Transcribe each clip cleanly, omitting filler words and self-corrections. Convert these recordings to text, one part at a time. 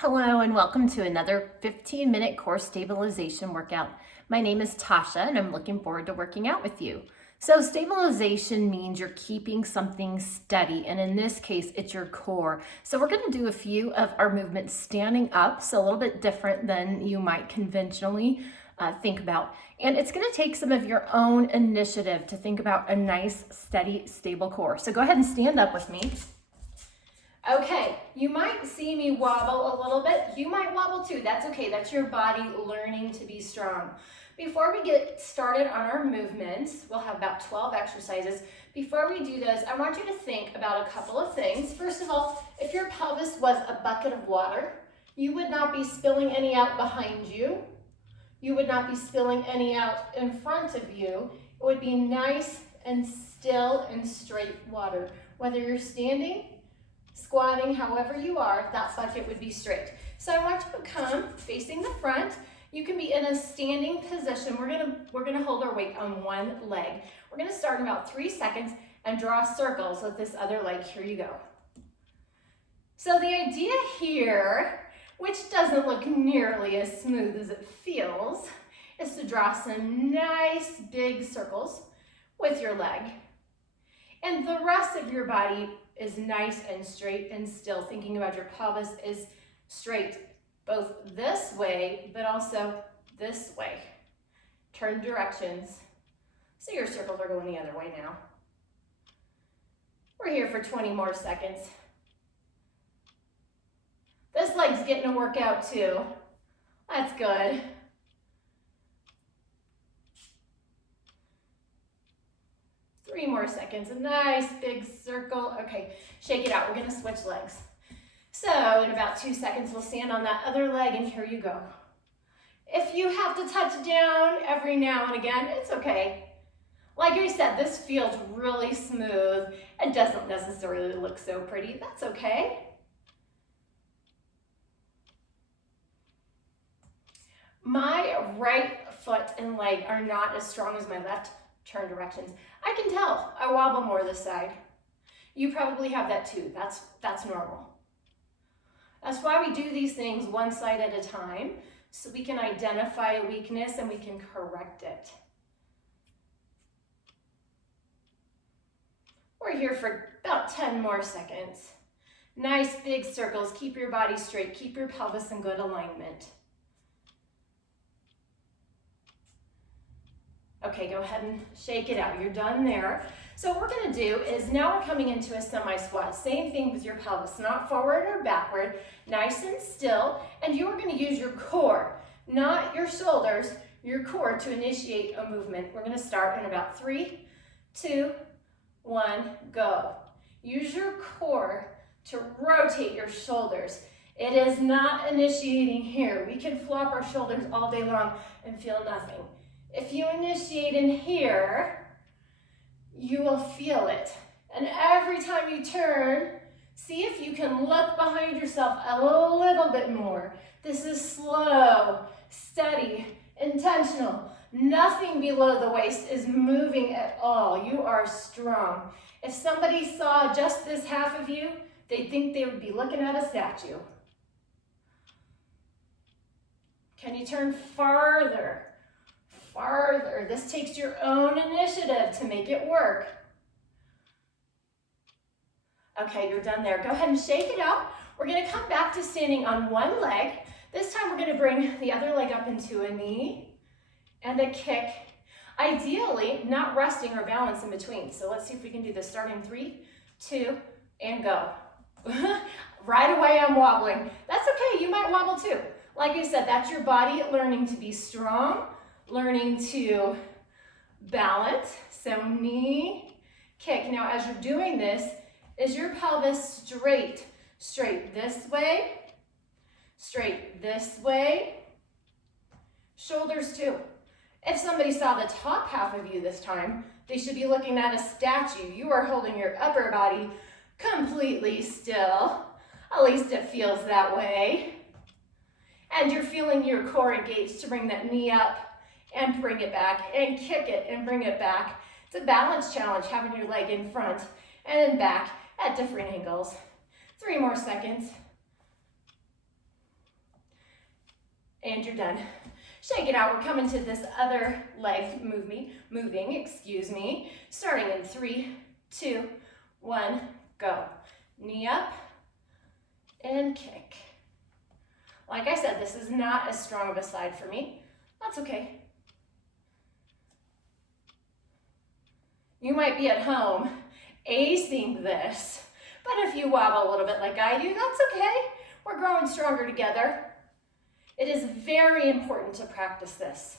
Hello and welcome to another 15-minute core stabilization workout. My name is Tasha and I'm looking forward to working out with you. So stabilization means you're keeping something steady, and in this case it's your core. So we're going to do a few of our movements standing up, so a little bit different than you might conventionally think about. And it's going to take some of your own initiative to think about a nice, steady, stable core. So go ahead and stand up with me. Okay, you might see me wobble a little bit. You might wobble too. That's okay. That's your body learning to be strong. Before we get started on our movements, we'll have about 12 exercises. Before we do those, I want you to think about a couple of things. First of all, if your pelvis was a bucket of water, you would not be spilling any out behind you. You would not be spilling any out in front of you. It would be nice and still and straight water. Whether you're standing, squatting, however you are, that bucket would be straight. So I want you to come facing the front. You can be in a standing position. We're gonna hold our weight on one leg. We're gonna start in about 3 seconds and draw circles with this other leg. Here you go. So the idea here, which doesn't look nearly as smooth as it feels, is to draw some nice big circles with your leg. And the rest of your body is nice and straight and still. Thinking about your pelvis is straight, both this way, but also this way. Turn directions. So your circles are going the other way now. We're here for 20 more seconds. This leg's getting a workout too. That's good. Three more seconds, a nice big circle. Okay, shake it out. We're gonna switch legs. So in about 2 seconds, we'll stand on that other leg, and here you go. If you have to touch down every now and again, it's okay. Like I said, this feels really smooth. It doesn't necessarily look so pretty. That's okay. My right foot and leg are not as strong as my left. Turn directions. I can tell. I wobble more this side. You probably have that too. That's normal. That's why we do these things one side at a time, so we can identify a weakness and we can correct it. We're here for about 10 more seconds. Nice big circles. Keep your body straight. Keep your pelvis in good alignment. Okay, go ahead and shake it out. You're done there. So what we're gonna do is now we're coming into a semi-squat. Same thing with your pelvis, not forward or backward, nice and still. And you are gonna use your core, not your shoulders, your core to initiate a movement. We're gonna start in about 3, 2, 1, go. Use your core to rotate your shoulders. It is not initiating here. We can flop our shoulders all day long and feel nothing. If you initiate in here, you will feel it. And every time you turn, see if you can look behind yourself a little bit more. This is slow, steady, intentional. Nothing below the waist is moving at all. You are strong. If somebody saw just this half of you, they'd think they would be looking at a statue. Can you turn farther? Farther. This takes your own initiative to make it work. Okay, you're done there. Go ahead and shake it out. We're going to come back to standing on one leg. This time we're going to bring the other leg up into a knee and a kick. Ideally, not resting or balance in between. So let's see if we can do this. Starting 3, 2, and go. Right away I'm wobbling. That's okay. You might wobble too. Like I said, that's your body learning to be strong, learning to balance. So knee, kick. Now as you're doing this, is your pelvis straight? Straight this way, straight this way. Shoulders too. If somebody saw the top half of you this time, they should be looking at a statue. You are holding your upper body completely still. At least it feels that way. And you're feeling your core engaged to bring that knee up and bring it back, and kick it and bring it back. It's a balance challenge, having your leg in front and then back at different angles. 3 more seconds. and you're done. Shake it out. We're coming to this other leg moving, excuse me. Starting in 3, 2, 1, go. Knee up and kick. Like I said, this is not as strong of a side for me. That's okay. You might be at home acing this, but if you wobble a little bit like I do, that's okay. We're growing stronger together. It is very important to practice this.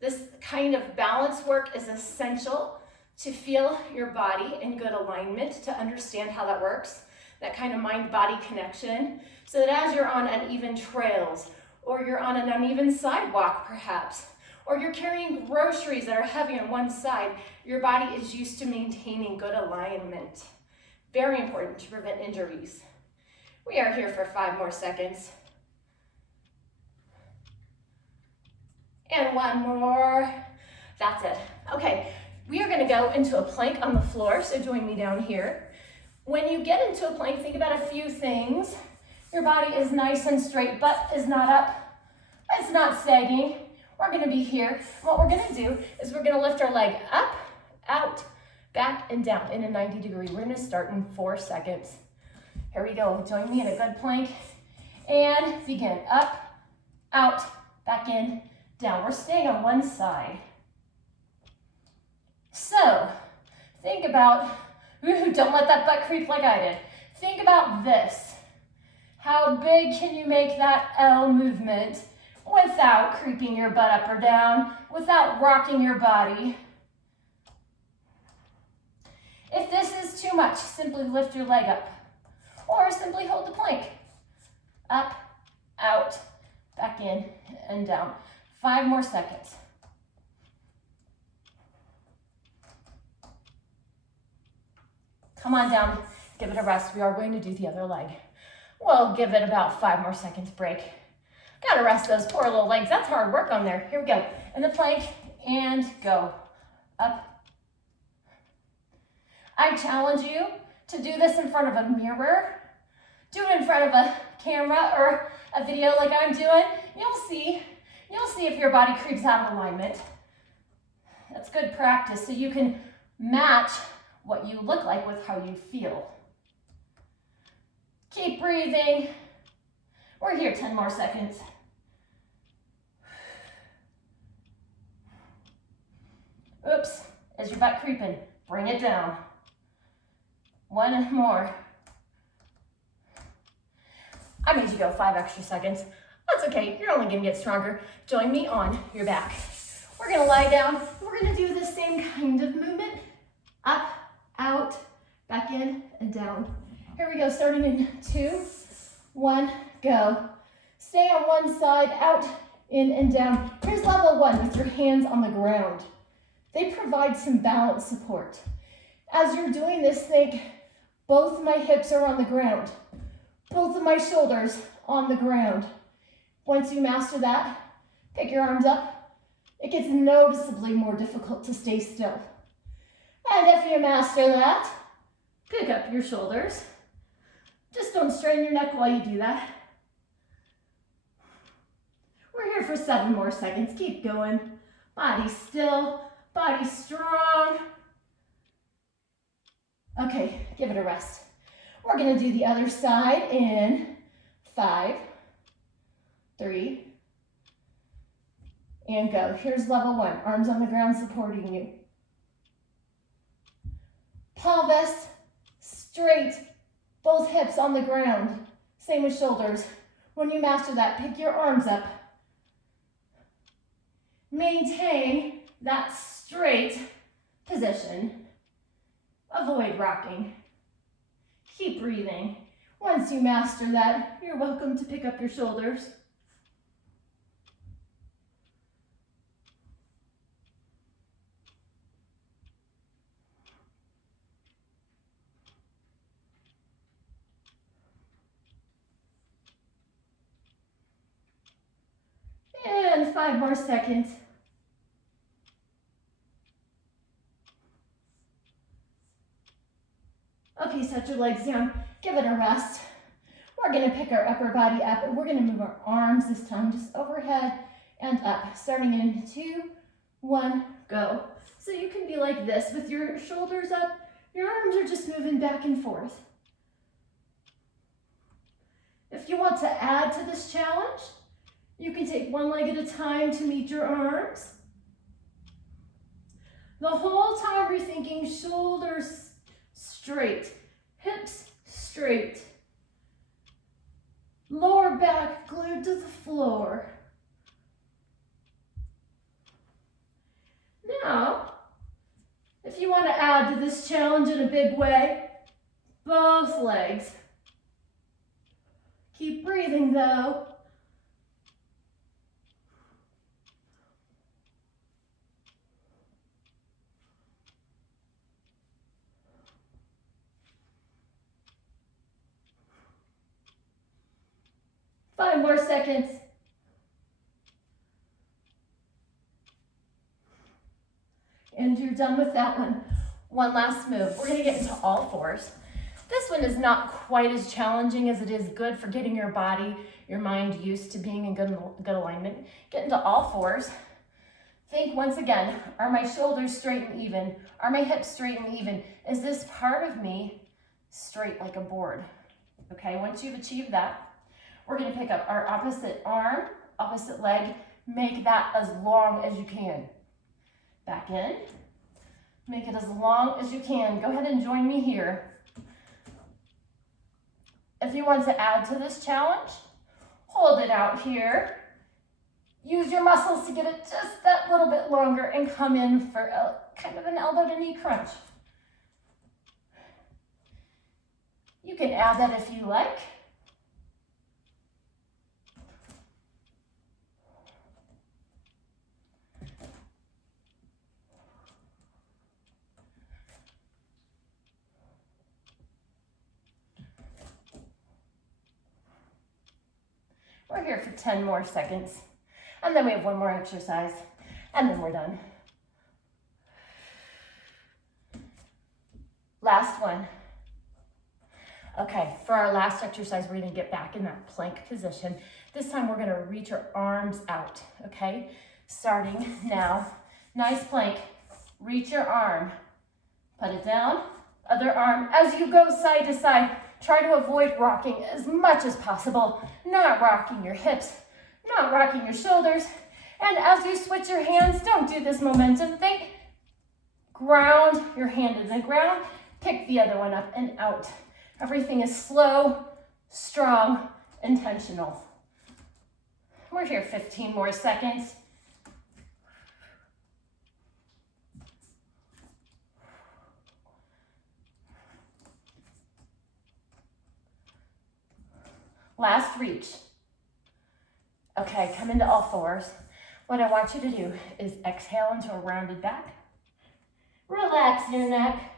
This kind of balance work is essential to feel your body in good alignment, to understand how that works, that kind of mind-body connection, so that as you're on uneven trails, or you're on an uneven sidewalk perhaps, or you're carrying groceries that are heavy on one side, your body is used to maintaining good alignment. Very important to prevent injuries. We are here for 5 more seconds. And 1 more. That's it. Okay, we are gonna go into a plank on the floor, so join me down here. When you get into a plank, think about a few things. Your body is nice and straight, butt is not up, it's not sagging. We're gonna be here. What we're gonna do is we're gonna lift our leg up, out, back, and down in a 90-degree. We're gonna start in 4 seconds. Here we go. Join me in a good plank. And begin. Up, out, back in, down. We're staying on one side. So, think about, don't let that butt creep like I did. Think about this. How big can you make that L movement without creeping your butt up or down, without rocking your body? If this is too much, simply lift your leg up, or simply hold the plank. Up, out, back in, and down. 5 more seconds. Come on down, give it a rest. We are going to do the other leg. We'll give it about 5 more seconds break. Gotta rest those poor little legs. That's hard work on there. Here we go. In the plank, and go. Up. I challenge you to do this in front of a mirror. Do it in front of a camera or a video like I'm doing. You'll see if your body creeps out of alignment. That's good practice, so you can match what you look like with how you feel. Keep breathing. We're here 10 more seconds. Oops, is your butt creeping? Bring it down. 1 more. I made you go 5 extra seconds. That's okay, you're only gonna get stronger. Join me on your back. We're gonna lie down. We're gonna do the same kind of movement. Up, out, back in, and down. Here we go, starting in 2, 1, go. Stay on one side, out, in, and down. Here's level 1 with your hands on the ground. They provide some balance support. As you're doing this, think, both my hips are on the ground. Both of my shoulders on the ground. Once you master that, pick your arms up. It gets noticeably more difficult to stay still. And if you master that, pick up your shoulders. Just don't strain your neck while you do that. We're here for 7 more seconds. Keep going. Body still, body strong. Okay, give it a rest. We're gonna do the other side in 5, 3, and go. Here's level 1, arms on the ground supporting you. Pelvis straight, both hips on the ground. Same with shoulders. When you master that, pick your arms up. Maintain that straight position. Avoid rocking. Keep breathing. Once you master that, you're welcome to pick up your shoulders. And 5 more seconds. Okay, set your legs down. Give it a rest. We're gonna pick our upper body up and we're gonna move our arms this time, just overhead and up. Starting in 2, 1, go. So you can be like this with your shoulders up. Your arms are just moving back and forth. If you want to add to this challenge, you can take one leg at a time to meet your arms. The whole time you're thinking shoulders straight, hips straight, lower back glued to the floor. Now, if you want to add to this challenge in a big way, both legs. Keep breathing though. Five more seconds. And you're done with that one. One last move. We're going to get into all fours. This one is not quite as challenging as it is good for getting your body, your mind used to being in good alignment. Get into all fours. Think once again, are my shoulders straight and even? Are my hips straight and even? Is this part of me straight like a board? Okay, once you've achieved that, we're going to pick up our opposite arm, opposite leg. Make that as long as you can. Back in. Make it as long as you can. Go ahead and join me here. If you want to add to this challenge, hold it out here. Use your muscles to get it just that little bit longer and come in for a kind of an elbow to knee crunch. You can add that if you like. We're here for 10 more seconds. And then we have one more exercise. And then we're done. Last one. Okay, for our last exercise, we're gonna get back in that plank position. This time we're gonna reach our arms out, okay? Starting now. Nice plank. Reach your arm. Put it down. Other arm. As you go side to side, try to avoid rocking as much as possible. Not rocking your hips, not rocking your shoulders. And as you switch your hands, don't do this momentum. Think, ground your hand in the ground, pick the other one up and out. Everything is slow, strong, intentional. We're here 15 more seconds. Last reach. Okay, come into all fours. What I want you to do is exhale into a rounded back. Relax your neck.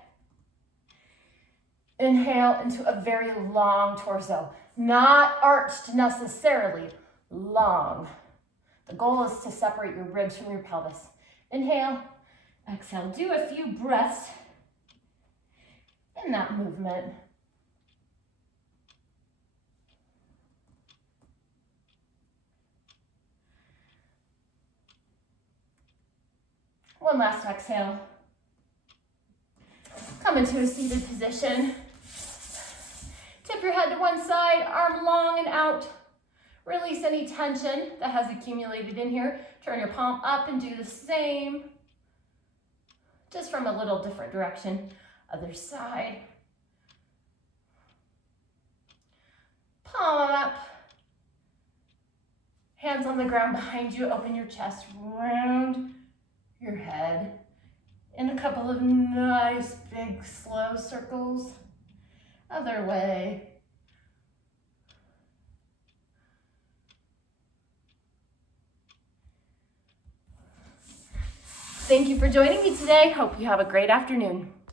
Inhale into a very long torso. Not arched necessarily, long. The goal is to separate your ribs from your pelvis. Inhale, exhale. Do a few breaths in that movement. One last exhale. Come into a seated position. Tip your head to one side, arm long and out. Release any tension that has accumulated in here. Turn your palm up and do the same. Just from a little different direction. Other side. Palm up. Hands on the ground behind you. Open your chest, round your head in a couple of nice big slow circles. Other way. Thank you for joining me today. Hope you have a great afternoon.